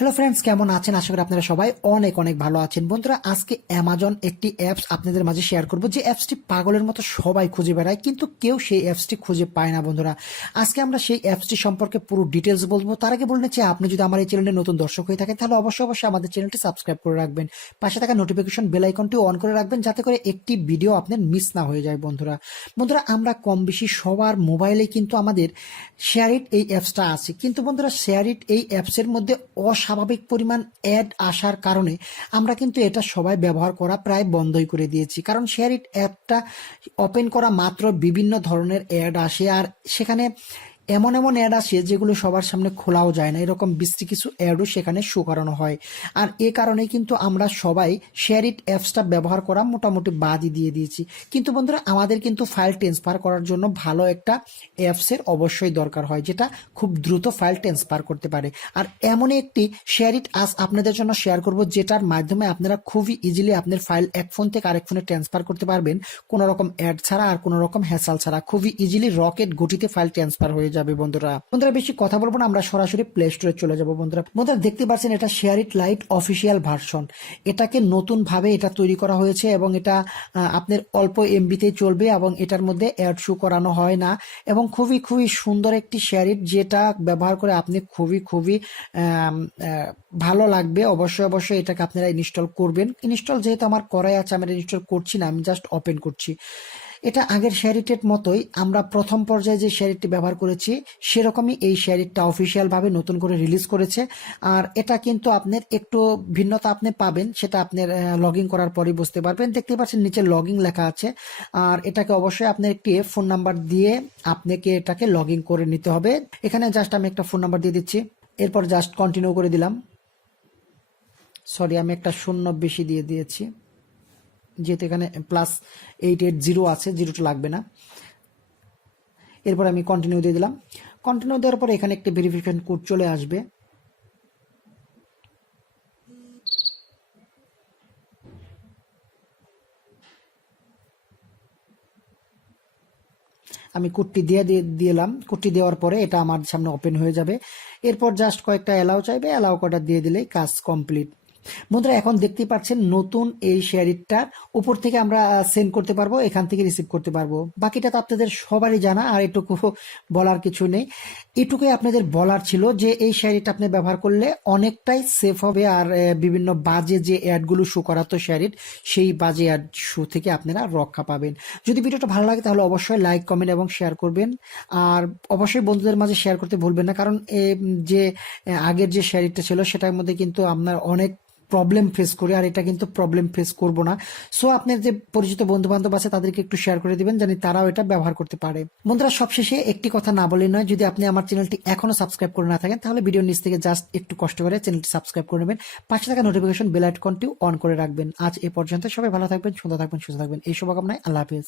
Hello friends, কেমন আছেন? আশা করি আপনারা সবাই অনেক অনেক ভালো আছেন। বন্ধুরা, আজকে অ্যামাজন একটি অ্যাপস আপনাদের মাঝে শেয়ার করব, যে অ্যাপসটি পাগলের মতো সবাই খুঁজে বেড়ায়, কিন্তু কেউ সেই অ্যাপসটি খুঁজে পায় না। বন্ধুরা, আজকে আমরা সেই অ্যাপসটি সম্পর্কে পুরো ডিটেলস বলবো। তার আগে বলে নিচ্ছি, আপনি যদি আমার এই চ্যানেলে নতুন দর্শক হয়ে থাকেন তাহলে অবশ্যই আমাদের চ্যানেলটি সাবস্ক্রাইব করে রাখবেন, পাশে থাকা নোটিফিকেশন বেল আইকনটি অন করে রাখবেন, যাতে করে একটি ভিডিও আপনার মিস না হয়ে যায়। বন্ধুরা বন্ধুরা আমরা কম বেশি সবার মোবাইলে কিন্তু আমাদের শেয়ারিট এই অ্যাপসটা আছে, কিন্তু বন্ধুরা শেয়ারিট এই অ্যাপসের মধ্যে অস্বাভাবিক পরিমাণ অ্যাড আসার কারণে আমরা কিন্তু এটা সবাই ব্যবহার করা প্রায় বন্ধই করে দিয়েছি। কারণ শেয়ারিট অ্যাপটা ওপেন করা মাত্র বিভিন্ন ধরনের অ্যাড আসে, আর সেখানে এমন এমন অ্যাড আসে যেগুলো সবার সামনে খোলাও যায় না। এরকম বিশ্রী কিছু অ্যাডও সেখানে শো করানো হয়, আর এ কারণে কিন্তু আমরা সবাই শেয়ারিট অ্যাপসটা ব্যবহার করা মোটামুটি বাদই দিয়ে দিয়েছি। কিন্তু বন্ধুরা, আমাদের কিন্তু ফাইল ট্রান্সফার করার জন্য ভালো একটা অ্যাপসের অবশ্যই দরকার হয়, যেটা খুব দ্রুত ফাইল ট্রান্সফার করতে পারে। আর এমনই একটি শেয়ারিট আজ আপনাদের জন্য শেয়ার করব, যেটার মাধ্যমে আপনারা খুবই ইজিলি আপনার ফাইল এক ফোন থেকে আরেক ফোনে ট্রান্সফার করতে পারবেন, কোনো রকম অ্যাড ছাড়া আর কোনো রকম হ্যাসাল ছাড়া। খুবই ইজিলি রকেট গতিতে ফাইল ট্রান্সফার হয়ে যাবে। বন্ধুরা বেশি কথা বলবো না, আমরা সরাসরি প্লে স্টোরে চলে যাব। বন্ধুরা দেখতে পাচ্ছেন, এটা শেয়ারিট লাইট অফিসিয়াল ভার্সন। এটাকে নতুন ভাবে এটা তৈরি করা হয়েছে এবং এটা আপনার অল্প এমবিতেই চলবে এবং এটার মধ্যে অ্যাড শো করানো হয় না, এবং খুবই খুবই সুন্দর একটি শেয়ারিট, যেটা ব্যবহার করে আপনি খুবই খুবই ভালো লাগবে। অবশ্যই এটাকে আপনারা ইনস্টল করবেন। ইনস্টল যেহেতু আমার করাই আছে, আমি ইনস্টল করছি না, আমি জাস্ট ওপেন করছি। এটা আগের শেয়ারিটের মতোই, আমরা প্রথম পর্যায়ে যে শেয়ারিটটি ব্যবহার করেছি সেরকমই এই শেয়ারিটটা অফিসিয়াল ভাবে নতুন করে রিলিজ করেছে। আর এটা কিন্তু আপনার একটু ভিন্নতা আপনি পাবেন, সেটা আপনার লগ ইন করার পরেই বুঝতে পারবেন। দেখতে পাচ্ছেন নিচে লগ ইন লেখা আছে, আর এটাকে অবশ্যই আপনার একটি ফোন নাম্বার দিয়ে আপনাকে এটাকে লগ ইন করে নিতে হবে। এখানে জাস্ট আমি একটা ফোন নাম্বার দিয়ে দিচ্ছি, এরপর জাস্ট কন্টিনিউ করে দিলাম। সরি, আমি একটা শূন্য বেশি দিয়ে দিয়েছি, যেহেতু এখানে +880 আছে, জিরোটা লাগবে না। এরপর আমি কন্টিনিউ দিয়ে দিলাম। কন্টিনিউ দেওয়ার পরে এখানে একটি ভেরিফিকেশন কোড চলে আসবে। আমি কোডটি দিলাম। কোডটি দেওয়ার পরে এটা আমার সামনে ওপেন হয়ে যাবে। এরপর জাস্ট কয়েকটা অ্যালাউ চাইবে, অ্যালাউ কটা দিয়ে দিলেই কাজ কমপ্লিট। বন্ধুরা, এখন দেখতেই পাচ্ছেন নতুন এই শেয়ারিটটার উপর থেকে আমরা সেন্ড করতে পারবো, এখান থেকে রিসিভ করতে পারবো। বাকিটা তো আপনাদের সবারই জানা, আর এটুকু বলার কিছু নেই। এটুকুই আপনাদের বলার ছিল যে এই শেয়ারিট আপনি ব্যবহার করলে অনেকটাই সেফ হবে, আর বিভিন্ন বাজে যে অ্যাডগুলো শো করাতো শেয়ারিট, সেই বাজে অ্যাড শো থেকে আপনারা রক্ষা পাবেন। যদি ভিডিওটা ভালো লাগে তাহলে অবশ্যই লাইক, কমেন্ট এবং শেয়ার করবেন, আর অবশ্যই বন্ধুদের মাঝে শেয়ার করতে ভুলবেন না। কারণ যে আগের যে শেয়ারিটটা ছিল সেটার মধ্যে কিন্তু আপনার অনেক প্রবলেম ফেস করি, আর এটা কিন্তু প্রবলেম ফেস করব না। সো আপনার যে পরিচিত বন্ধু বান্ধব আছে তাদেরকে একটু শেয়ার করে দিবেন, জানি তারাও এটা ব্যবহার করতে পারে। বন্ধুরা, সবশেষে একটি কথা না বলে নয়, যদি আপনি আমার চ্যানেলটি এখনো সাবস্ক্রাইব করে না থাকেন তাহলে ভিডিওর নিচ থেকে জাস্ট একটু কষ্ট করে চ্যানেলটি সাবস্ক্রাইব করে নেবেন, পাশে থাকা নোটিফিকেশন বেল আইকনটি অন করে রাখবেন। আজ এ পর্যন্ত, সবাই ভালো থাকবেন, সুন্দর থাকবেন, সুস্থ থাকবেন, এই শুভকামনায় আল্লাহ হাফেজ।